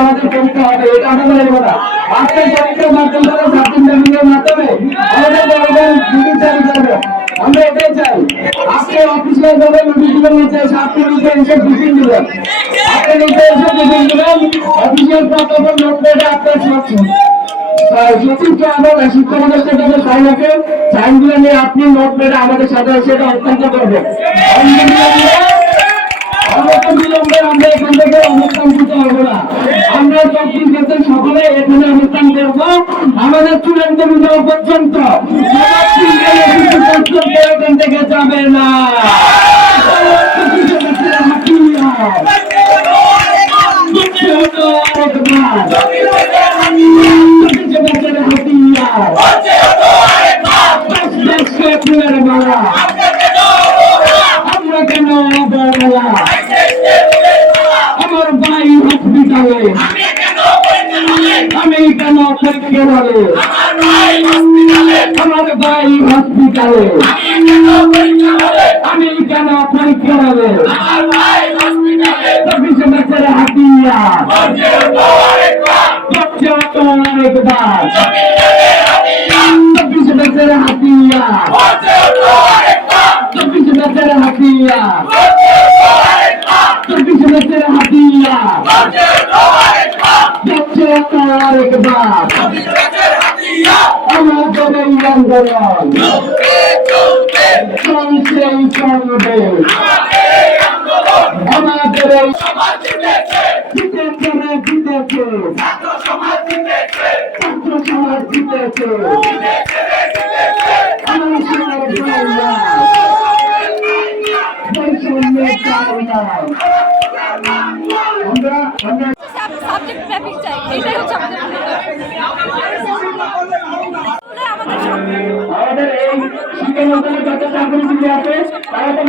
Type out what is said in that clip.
আমাদের পরীক্ষা হবে, এটা আমাদের না। আজকের পরীক্ষার মাধ্যমে মাধ্যমে আমাদের চালু করবো। আমরা এটাই চাই। আজকে অফিসে যাবে নোটিশ দিবেন, নিচে আপনি নিচে এসে টিফিন দিবেন, আপনি নিচে এসে টিফিন দিবেন, অফিসের প্রকল্প নোটটা আপনার সচিবকে আমাদের শিক্ষকদের থেকে সাইনকে সাইনগুলো নিয়ে আপনি নোট পেলে আমাদের সাথে সেটা অত্যন্ত করবেন। বিলম্বে আমরা এখান থেকে অনুষ্ঠান দিতে হবো না। আমরা চব্বিশ গেছেন সকলে এখানে অনুষ্ঠান করবো আমাদের চূড়ান্ত বিজয় পর্যন্ত এখান থেকে যাবে না। আমরা কেন আমার ভাই হসপিটালে, আমি কেন পরীক্ষা হবে, আমার ভাই হসপিটালে, আমি কেন পরীক্ষা হবে, চব্বিশে বছর হাতিয়া অনেকবার, চব্বিশে বছর হাতিয়া, চব্বিশে বছর হাতিয়া, চব্বিশে বছর হাতিয়া আরেকবার আমাদের এই আন্দোলন চলছেই চলবে। আমাদের এই জিতেছে না জিতেছে, ছাত্র সমাজ জিতেছে, আমার সমাজ সাবজেক্ট ম্যাপিং চাই, এটাই হচ্ছে আমাদের এই শিক্ষা মন্ত্রণালয় যত চাকরি আছে তারা তো